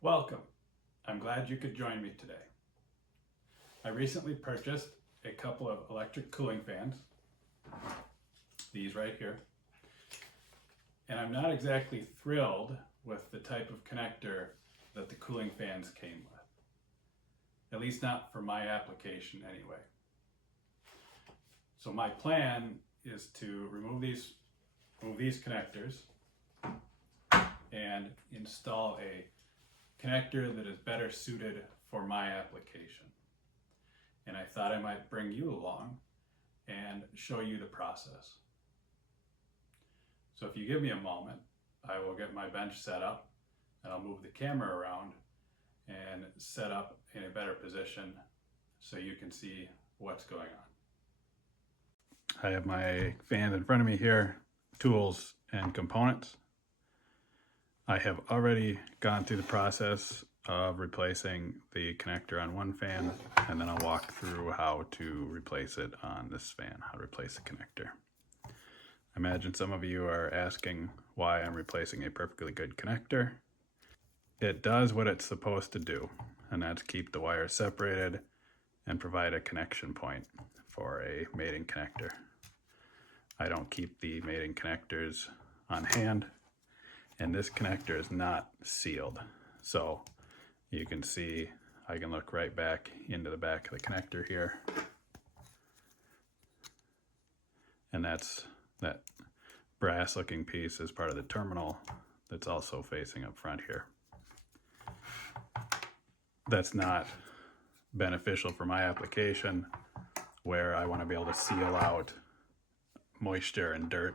Welcome. I'm glad you could join me today. I recently purchased a couple of electric cooling fans, these right here, and I'm not exactly thrilled with the type of connector that the cooling fans came with. At least not for my application anyway. So my plan is to remove these connectors and install a connector that is better suited for my application. And I thought I might bring you along and show you the process. So if you give me a moment, I will get my bench set up and I'll move the camera around and set up in a better position so you can see what's going on. I have my fans in front of me here, tools and components. I have already gone through the process of replacing the connector on one fan, and then I'll walk through how to replace it on this fan, how to replace the connector. I imagine some of you are asking why I'm replacing a perfectly good connector. It does what it's supposed to do, and that's keep the wires separated and provide a connection point for a mating connector. I don't keep the mating connectors on hand, and this connector is not sealed. So you can see, I can look right back into the back of the connector here. And that brass looking piece is part of the terminal that's also facing up front here. That's not beneficial for my application where I want to be able to seal out moisture and dirt.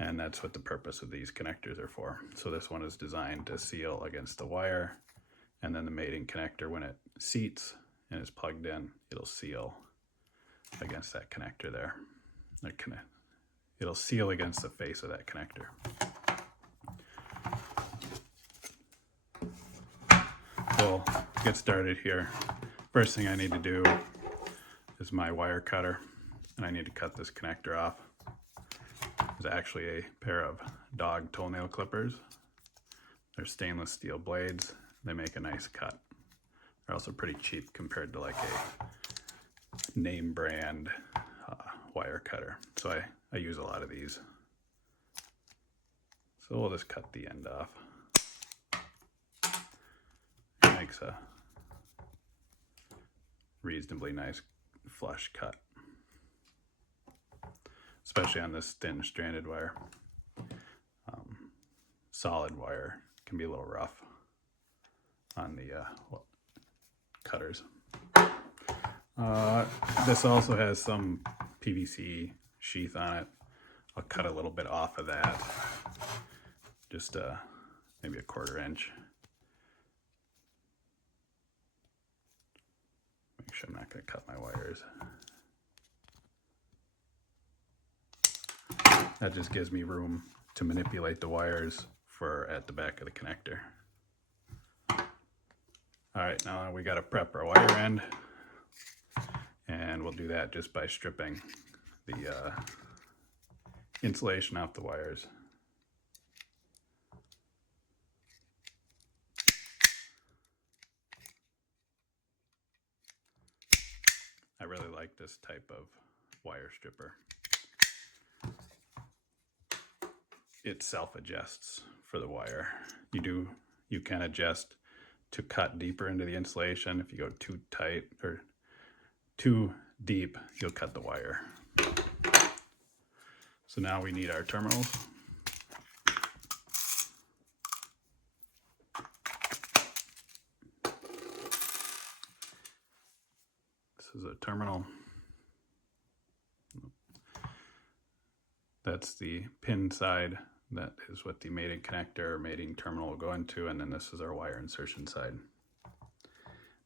And that's what the purpose of these connectors are for. So this one is designed to seal against the wire, and then the mating connector, when it seats and is plugged in, it'll seal against that connector there. It'll seal against the face of that connector. We'll get started here. First thing I need to do is my wire cutter, and I need to cut this connector off. There's actually a pair of dog toenail clippers. They're stainless steel blades. They make a nice cut. They're also pretty cheap compared to like a name brand wire cutter. So I use a lot of these. So we'll just cut the end off. It makes a reasonably nice flush cut, especially on this thin stranded wire. Solid wire can be a little rough on the cutters. This also has some PVC sheath on it. I'll cut a little bit off of that, just maybe a 1/4 inch. Make sure I'm not going to cut my wires. That just gives me room to manipulate the wires for at the back of the connector. All right, now we got to prep our wire end, and we'll do that just by stripping the insulation off the wires. I really like this type of wire stripper. It self-adjusts for the wire. You can adjust to cut deeper into the insulation. If you go too tight or too deep, you'll cut the wire. So now we need our terminals. This is a terminal. That's the pin side. That is what the mating connector or mating terminal will go into, and then this is our wire insertion side.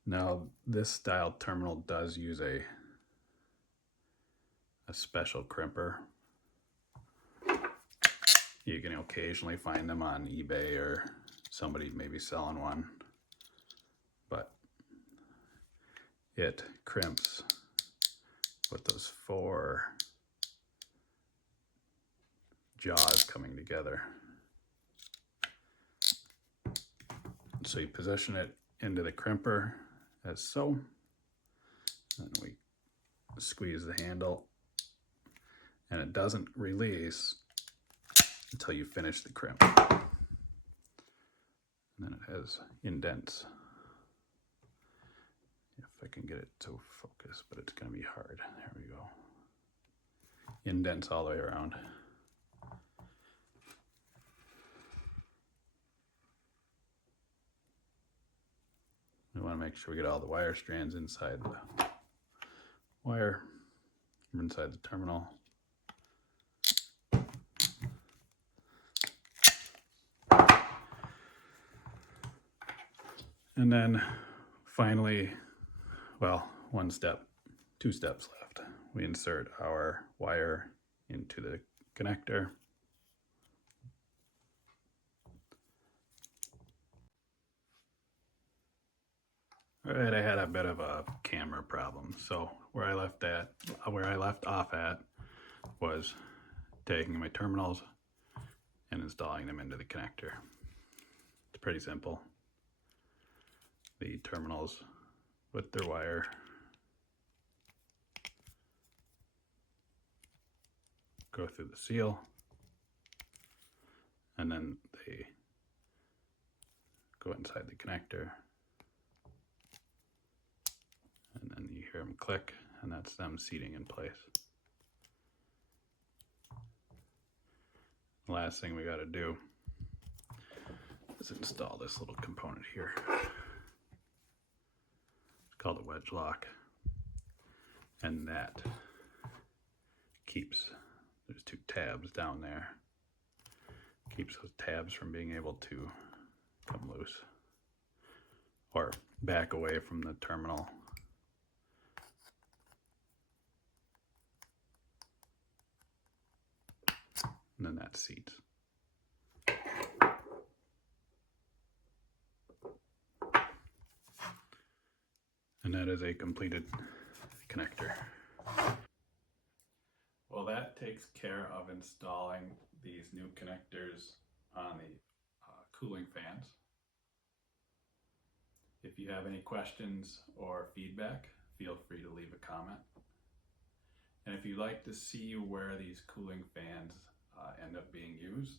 Now this style terminal does use a special crimper. You can occasionally find them on eBay or somebody maybe selling one, but it crimps with those 4 jaws coming together. So you position it into the crimper as so, and we squeeze the handle, and it doesn't release until you finish the crimp. And then it has indents. If I can get it to focus, but it's going to be hard. There we go. Indents all the way around. We want to make sure we get all the wire strands inside the wire, or inside the terminal. And then finally, well, two steps left. We insert our wire into the connector. All right, I had a bit of a camera problem. So where I left off at was taking my terminals and installing them into the connector. It's pretty simple. The terminals with their wire go through the seal, and then they go inside the connector, and then you hear them click, and that's them seating in place. The last thing we got to do is install this little component here. It's called a wedge lock, and that keeps, there's two tabs down there, keeps those tabs from being able to come loose or back away from the terminal. And then that seats. And that is a completed connector. Well, that takes care of installing these new connectors on the cooling fans. If you have any questions or feedback, feel free to leave a comment. And if you'd like to see where these cooling fans end up being used,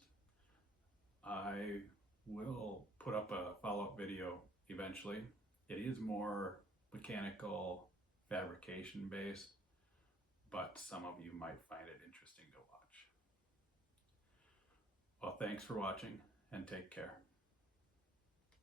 I will put up a follow-up video eventually. It is more mechanical fabrication based, but some of you might find it interesting to watch. Well, thanks for watching and take care.